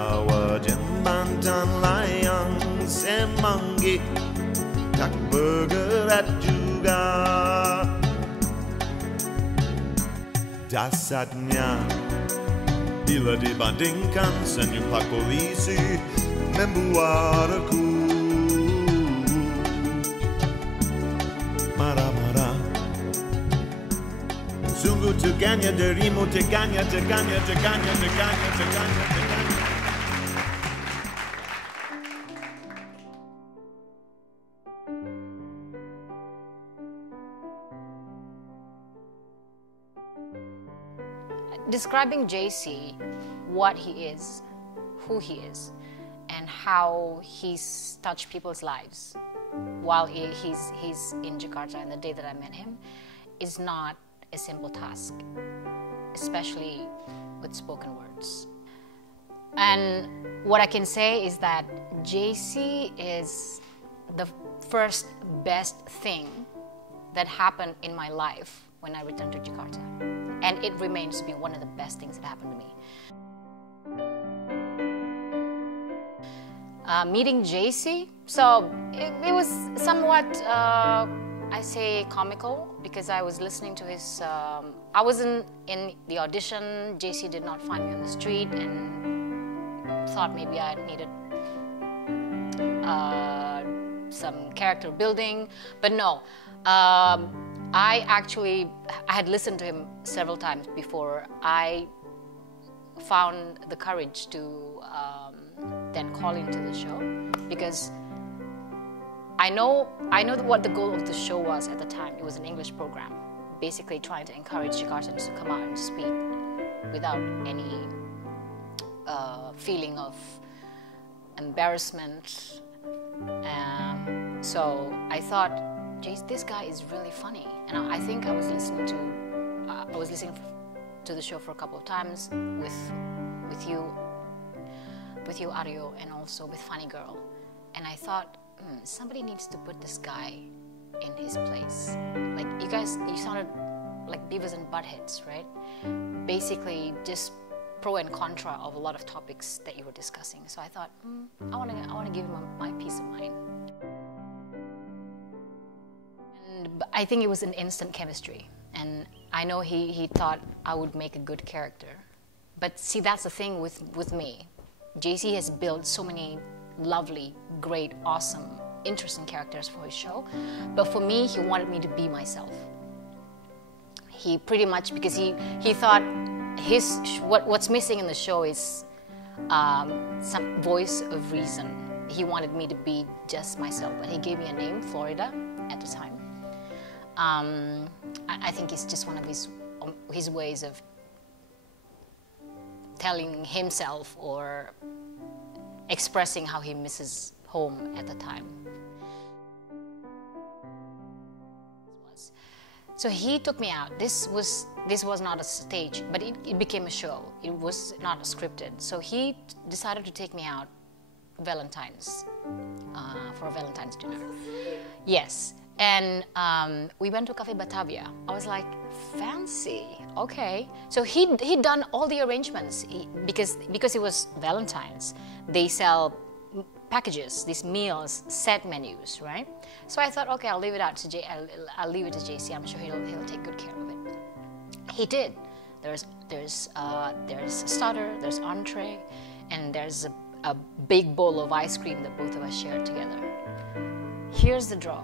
Bawa jembatan layang semanggi tak bergerak juga. Dasarnya bila dibandingkan senyum pak polisi membuat aku marah-marah. Sungguh teganya darimu, teganya. Describing JC, what he is, who he is, and how he's touched people's lives while he's in Jakarta and the day that I met him is not a simple task, especially with spoken words. And what I can say is that JC is the first best thing that happened in my life when I returned to Jakarta. And it remains to be one of the best things that happened to me. Meeting JC, so it was somewhat, I say, comical, because I was listening to his, I wasn't in the audition. JC did not find me on the street and thought maybe I needed some character building, but no. I had listened to him several times before I found the courage to then call into the show, because I know what the goal of the show was at the time. It was an English program, basically trying to encourage Jakartans to come out and speak without any feeling of embarrassment. So I thought, Jace, this guy is really funny, and I think I was listening to the show for a couple of times with you, Aryo, and also with Funny Girl, and I thought, somebody needs to put this guy in his place. Like you sounded like Beavis and Buttheads, right? Basically, just pro and contra of a lot of topics that you were discussing. So I thought, I want to give him my peace of mind. I think it was an instant chemistry, and I know he thought I would make a good character. But see, that's the thing with me. JC has built so many lovely, great, awesome, interesting characters for his show, but for me, he wanted me to be myself. He pretty much, because he thought what's missing in the show is some voice of reason. He wanted me to be just myself, but he gave me a name, Florida, at the time. I think it's just one of his ways of telling himself or expressing how he misses home at the time. So he took me out. This was not a stage, but it became a show. It was not scripted. So he decided to take me out Valentine's for a Valentine's dinner. Yes. And we went to Cafe Batavia. I was like, fancy, okay. So he'd done all the arrangements because it was Valentine's. They sell packages, these meals, set menus, right? So I thought, okay, I'll leave it out to I'll leave it to JC. I'm sure he'll take good care of it. He did. There's starter, there's entree, and there's a big bowl of ice cream that both of us shared together. Here's the draw.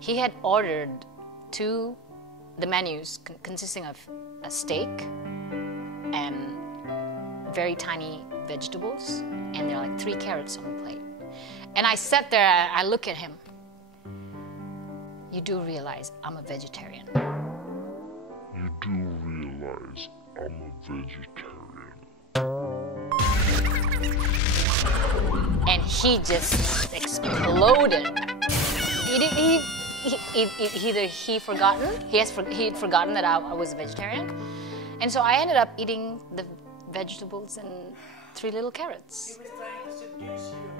He had ordered the menus consisting of a steak and very tiny vegetables, and there are like 3 carrots on the plate. And I sat there, I look at him. You do realize I'm a vegetarian. You do realize I'm a vegetarian. And he just exploded. Either he had forgotten that I was a vegetarian, and so I ended up eating the vegetables and 3 little carrots. He was trying to seduce you.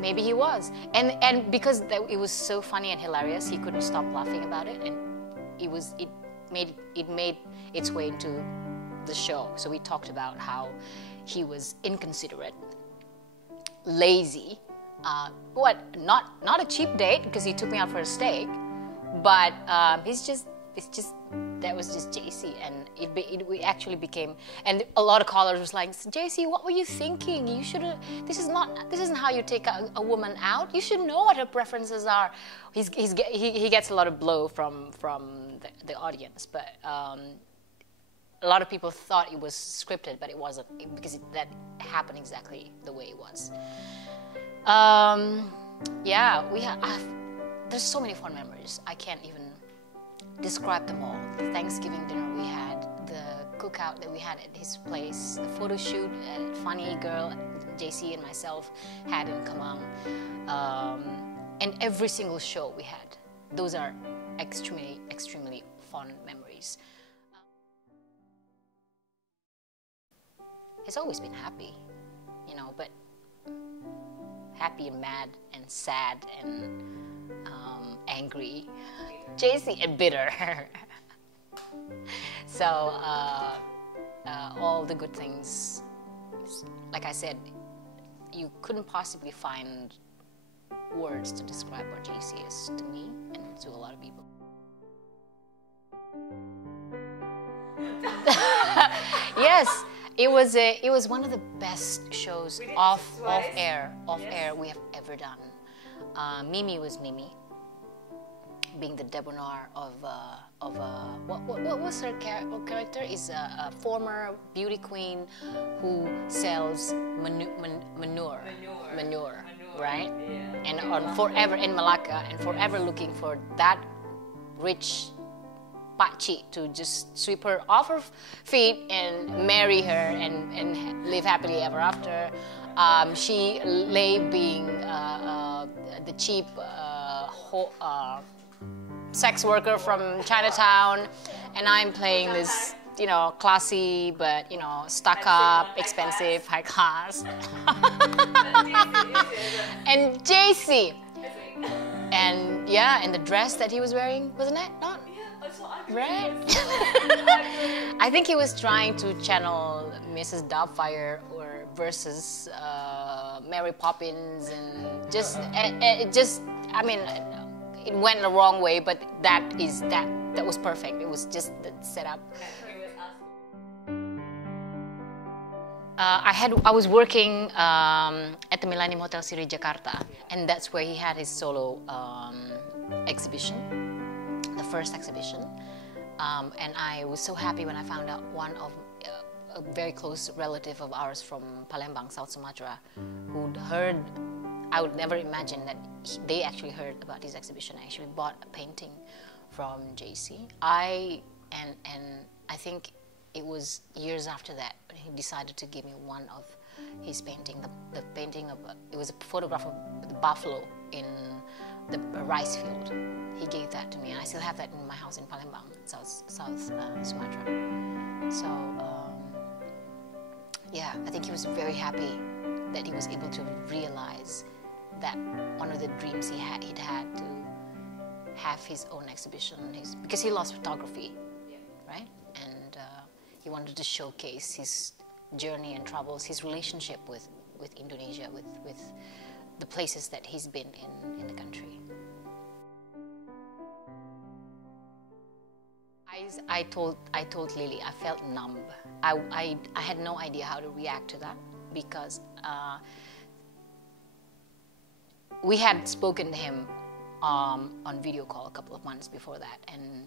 Maybe he was, and because it was so funny and hilarious, he couldn't stop laughing about it, and it made its way into the show. So we talked about how he was inconsiderate, lazy. Not a cheap date because he took me out for a steak, but it's just that was just JC, and it actually became, and a lot of callers was like, JC, what were you thinking? You should have. This isn't how you take a woman out. You should know what her preferences are. He gets a lot of blow from the audience, but a lot of people thought it was scripted, but it wasn't, because that happened exactly the way it was. Yeah, there's so many fun memories. I can't even describe them all. The Thanksgiving dinner we had, the cookout that we had at his place, the photo shoot at Funny Girl, JC and myself had in Kamang, and every single show we had. Those are extremely, extremely fun memories. He's always been happy, but happy and mad and sad and angry. JC and bitter. So all the good things, like I said, you couldn't possibly find words to describe what JC is to me and to a lot of people. Yes, it was one of the best shows off air we have ever done. Mimi was Mimi, being the debonair of what was her character? Is a former beauty queen who sells manure, right? Yeah. And forever in Malacca, and forever looking for that rich pakcik to just sweep her off her feet and marry her and live happily ever after. She lay being the cheap sex worker from Chinatown, and I'm playing this, classy but stuck up, expensive, high class. And JC, and and the dress that he was wearing, wasn't it? Not right. I think he was trying to channel Mrs. Doubtfire or versus Mary Poppins, and it went the wrong way, but that was perfect. It was just the setup. I was working at the Millennium Hotel Siri Jakarta, and that's where he had his solo exhibition, the first exhibition. And I was so happy when I found out one of a very close relative of ours from Palembang, South Sumatra, who'd heard. I would never imagine that they actually heard about his exhibition. I actually bought a painting from JC. And I think it was years after that when he decided to give me one of his painting. The painting of it was a photograph of the buffalo in the rice field. He gave that to me, and I still have that in my house in Palembang, South Sumatra. So I think he was very happy that he was able to realize that one of the dreams he'd had to have his own exhibition, because he loves photography, right? And he wanted to showcase his journey and travels, his relationship with Indonesia, with the places that he's been in the country. I told Lily, I felt numb. I had no idea how to react to that, because we had spoken to him on video call a couple of months before that, and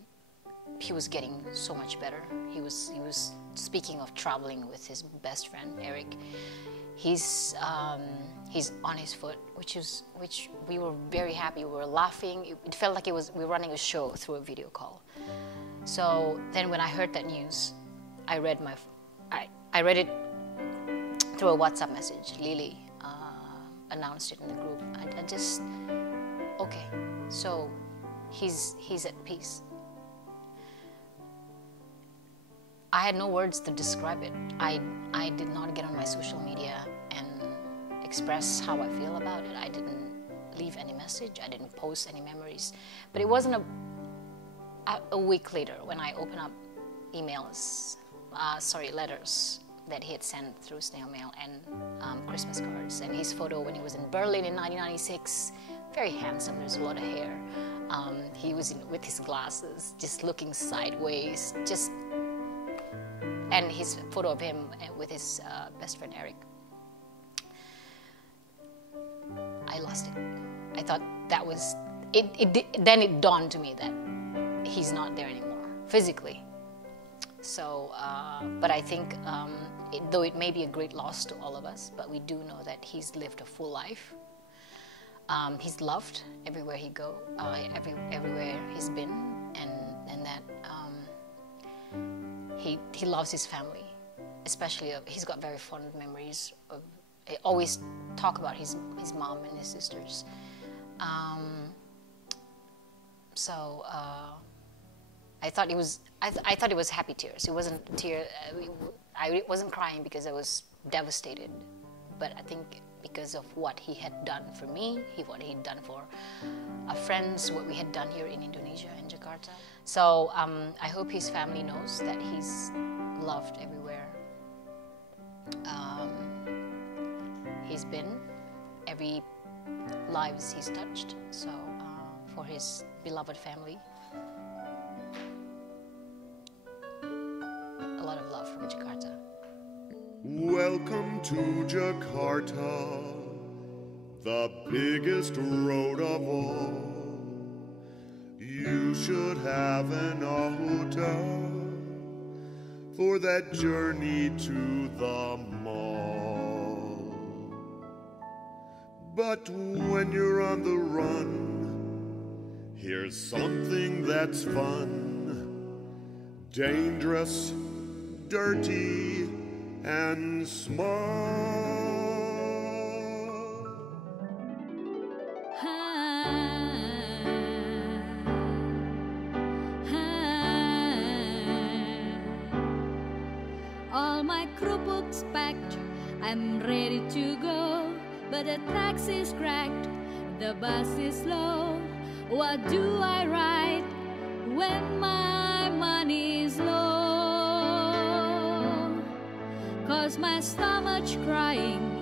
he was getting so much better. He was speaking of traveling with his best friend Eric. He's on his foot, which we were very happy. We were laughing. It felt like we were running a show through a video call. So then when I heard that news, I read it through a WhatsApp message. Lily announced it in the group. I just, okay, so he's at peace. I had no words to describe it. I did not get on my social media and express how I feel about it. I didn't leave any message. I didn't post any memories. But it wasn't a week later when I opened up letters that he had sent through snail mail and Christmas cards. And his photo when he was in Berlin in 1996, very handsome, there's a lot of hair. He was with his glasses, just looking sideways, and his photo of him with his best friend Eric. I lost it. I thought that was, then it dawned to me that he's not there anymore, physically. So, but I think, though it may be a great loss to all of us, but we do know that he's lived a full life. He's loved everywhere he go, everywhere he's been, and that he loves his family, especially he's got very fond memories of. I always talk about his mom and his sisters. So I thought it was happy tears. It wasn't tear. I wasn't crying because I was devastated, but I think because of what he had done for me, what he had done for our friends, what we had done here in Indonesia, in Jakarta. So I hope his family knows that he's loved everywhere he's been, every lives he's touched. So for his beloved family, a lot of love from Jakarta. Welcome to Jakarta, the biggest road of all. You should have an hotel for that journey to the mall. But when you're on the run, here's something that's fun, dangerous, dirty, and small. All my crew books packed, I'm ready to go, but the taxi's cracked, the bus is low. What do I write when my money's low? 'Cause my stomach's crying,